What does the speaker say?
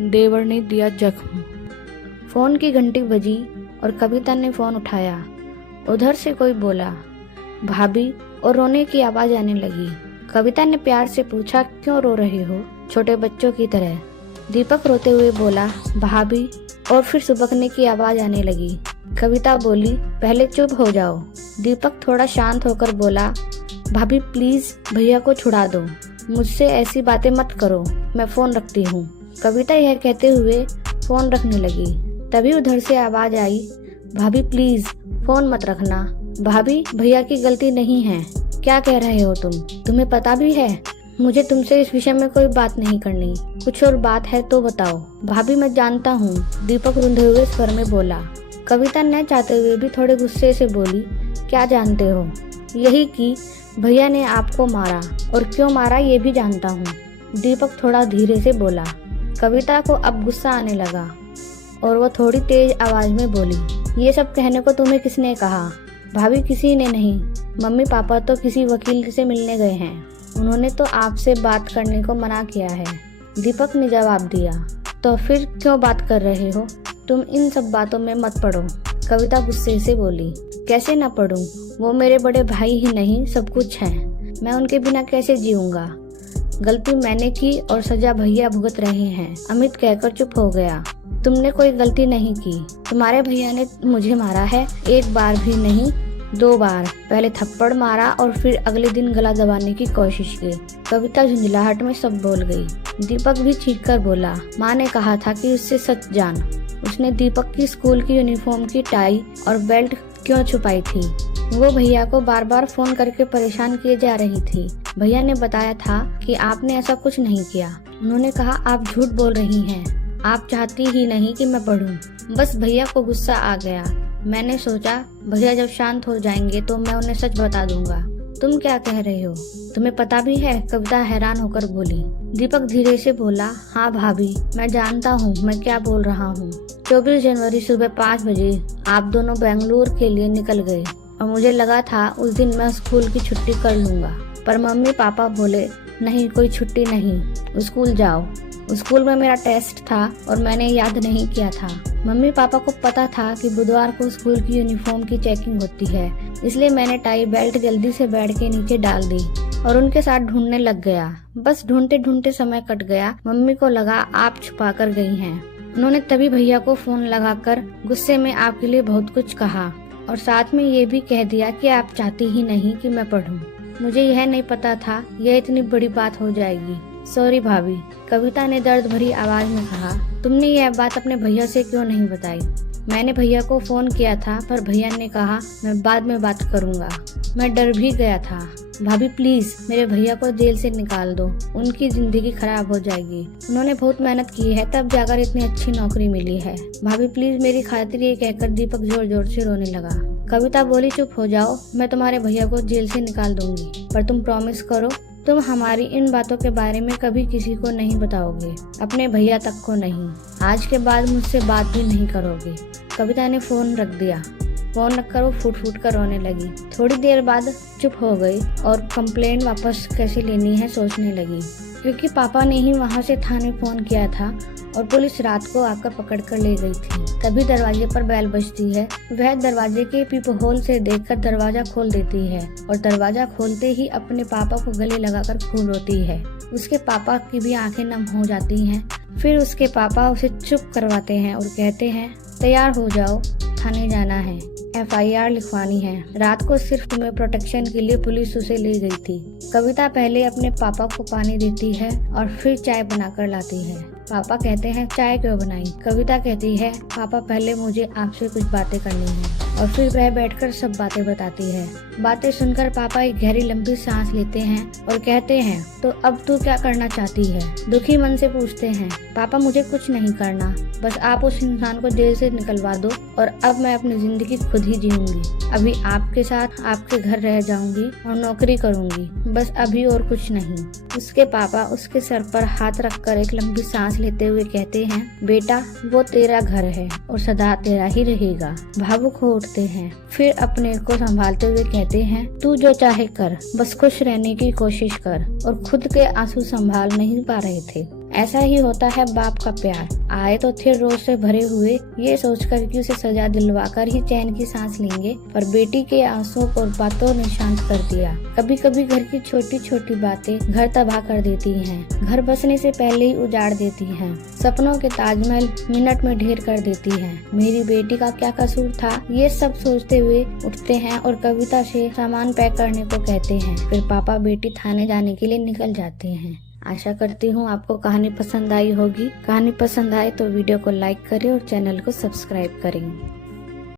देवर ने दिया जख्म। फोन की घंटी बजी और कविता ने फोन उठाया। उधर से कोई बोला, भाभी, और रोने की आवाज आने लगी। कविता ने प्यार से पूछा, क्यों रो रहे हो, छोटे बच्चों की तरह। दीपक रोते हुए बोला, भाभी, और फिर सुबकने की आवाज आने लगी। कविता बोली, पहले चुप हो जाओ। दीपक थोड़ा शांत होकर बोला, भाभी प्लीज भैया को छुड़ा दो, मुझसे ऐसी बातें मत करो, मैं फोन रखती हूँ। कविता यह कहते हुए फोन रखने लगी। तभी उधर से आवाज आई, भाभी प्लीज फोन मत रखना। भाभी, भैया की गलती नहीं है। क्या कह रहे हो तुम? तुम्हें पता भी है मुझे तुमसे इस विषय में कोई बात नहीं करनी। कुछ और बात है तो बताओ। भाभी मैं जानता हूँ, दीपक रुंधे हुए स्वर में बोला। कविता न चाहते हुए भी थोड़े गुस्से से बोली, क्या जानते हो? यही कि भैया ने आपको मारा, और क्यों मारा ये भी जानता हूँ। दीपक थोड़ा धीरे से बोला। कविता को अब गुस्सा आने लगा और वो थोड़ी तेज आवाज में बोली, ये सब कहने को तुम्हें किसने कहा? भाभी किसी ने नहीं, मम्मी पापा तो किसी वकील से मिलने गए हैं, उन्होंने तो आपसे बात करने को मना किया है। दीपक ने जवाब दिया। तो फिर क्यों बात कर रहे हो? तुम इन सब बातों में मत पड़ो। कविता गुस्से से बोली। कैसे ना पढ़ूं? वो मेरे बड़े भाई ही नहीं सब कुछ है, मैं उनके बिना कैसे जीऊंगा? गलती मैंने की और सजा भैया भुगत रहे हैं। अमित कहकर चुप हो गया। तुमने कोई गलती नहीं की, तुम्हारे भैया ने मुझे मारा है, एक बार भी नहीं 2 बार। पहले थप्पड़ मारा और फिर अगले दिन गला दबाने की कोशिश की। कविता झुंझलाहट में सब बोल गई। दीपक भी चीख कर बोला, माँ ने कहा था कि उससे सच जान। उसने दीपक की स्कूल की यूनिफॉर्म की टाई और बेल्ट क्यों छुपाई थी? वो भैया को बार बार फोन करके परेशान किए जा रही थी। भैया ने बताया था कि आपने ऐसा कुछ नहीं किया। उन्होंने कहा आप झूठ बोल रही हैं, आप चाहती ही नहीं कि मैं पढ़ूं। बस भैया को गुस्सा आ गया। मैंने सोचा भैया जब शांत हो जाएंगे तो मैं उन्हें सच बता दूंगा। तुम क्या कह रहे हो? तुम्हें पता भी है? कविता हैरान होकर बोली। दीपक धीरे से बोला, हाँ भाभी, मैं जानता हूँ मैं क्या बोल रहा हूँ। 24 जनवरी सुबह 5 बजे आप दोनों बेंगलुरु के लिए निकल गए और मुझे लगा था उस दिन मैं स्कूल की छुट्टी कर लूंगा, पर मम्मी पापा बोले नहीं, कोई छुट्टी नहीं, स्कूल जाओ। स्कूल में मेरा टेस्ट था और मैंने याद नहीं किया था। मम्मी पापा को पता था कि बुधवार को स्कूल की यूनिफॉर्म की चेकिंग होती है, इसलिए मैंने टाई बेल्ट जल्दी से बेड के नीचे डाल दी और उनके साथ ढूंढने लग गया। बस ढूंढते ढूंढते समय कट गया। मम्मी को लगा आप छुपा कर गई हैं। उन्होंने तभी भैया को फोन लगाकर गुस्से में आपके लिए बहुत कुछ कहा और साथ में ये भी कह दिया कि आप चाहती ही नहीं कि मैं पढूं। मुझे यह नहीं पता था यह इतनी बड़ी बात हो जाएगी। सॉरी भाभी, कविता ने दर्द भरी आवाज में कहा। तुमने यह बात अपने भैया से क्यों नहीं बताई? मैंने भैया को फोन किया था पर भैया ने कहा मैं बाद में बात करूंगा। मैं डर भी गया था। भाभी प्लीज मेरे भैया को जेल से निकाल दो, उनकी जिंदगी खराब हो जाएगी। उन्होंने बहुत मेहनत की है तब जाकर इतनी अच्छी नौकरी मिली है। भाभी प्लीज मेरी खातिर, ये कहकर दीपक जोर जोर से रोने लगा। कविता बोली, चुप हो जाओ, मैं तुम्हारे भैया को जेल से निकाल दूंगी, पर तुम प्रॉमिस करो तुम हमारी इन बातों के बारे में कभी किसी को नहीं बताओगे, अपने भैया तक को नहीं। आज के बाद मुझसे बात भी नहीं करोगे। कविता ने फोन रख दिया। फोन रखकर वो फूट फूट कर रोने लगी। थोड़ी देर बाद चुप हो गई और कंप्लेंट वापस कैसे लेनी है सोचने लगी, क्योंकि पापा ने ही वहाँ से थाने फोन किया था और पुलिस रात को आकर पकड़ कर ले गई थी। तभी दरवाजे पर बेल बजती है। वह दरवाजे के पीप होल से देखकर दरवाजा खोल देती है और दरवाजा खोलते ही अपने पापा को गले लगाकर खूब रोती है। उसके पापा की भी आंखें नम हो जाती हैं। फिर उसके पापा उसे चुप करवाते हैं और कहते हैं तैयार हो जाओ, थाने जाना है, FIR लिखवानी है। रात को सिर्फ तुम्हें प्रोटेक्शन के लिए पुलिस उसे ले गई थी। कविता पहले अपने पापा को पानी देती है और फिर चाय बनाकर लाती है। पापा कहते हैं चाय क्यों बनाई? कविता कहती है पापा पहले मुझे आपसे कुछ बातें करनी है, और फिर वह बैठकर सब बातें बताती है। बातें सुनकर पापा एक गहरी लंबी सांस लेते हैं और कहते हैं तो अब तू क्या करना चाहती है? दुखी मन से पूछते हैं। पापा मुझे कुछ नहीं करना, बस आप उस इंसान को जेल से निकलवा दो और अब मैं अपनी जिंदगी खुद ही जीऊंगी। अभी आपके साथ आपके घर रह जाऊंगी और नौकरी करूंगी, बस अभी और कुछ नहीं। उसके पापा उसके सर पर हाथ रखकर एक लंबी सांस लेते हुए कहते हैं बेटा वो तेरा घर है और सदा तेरा ही रहेगा। भावुक हो उठते हैं, फिर अपने को संभालते हुए कहते हैं तू जो चाहे कर, बस खुश रहने की कोशिश कर। और खुद के आंसू संभाल नहीं पा रहे थे। ऐसा ही होता है बाप का प्यार। आए तो थे रोज से भरे हुए, ये सोचकर कि उसे सजा दिलवाकर ही चैन की सांस लेंगे, पर बेटी के आंसुओं और बातों ने शांत कर दिया। कभी कभी घर की छोटी छोटी बातें घर तबाह कर देती हैं, घर बसने से पहले ही उजाड़ देती हैं, सपनों के ताजमहल मिनट में ढेर कर देती हैं। मेरी बेटी का क्या कसूर था, ये सब सोचते हुए उठते हैं और कविता से सामान पैक करने को कहते हैं। फिर पापा बेटी थाने जाने के लिए निकल जाते हैं। आशा करती हूँ आपको कहानी पसंद आई होगी। कहानी पसंद आए तो वीडियो को लाइक करें और चैनल को सब्सक्राइब करें।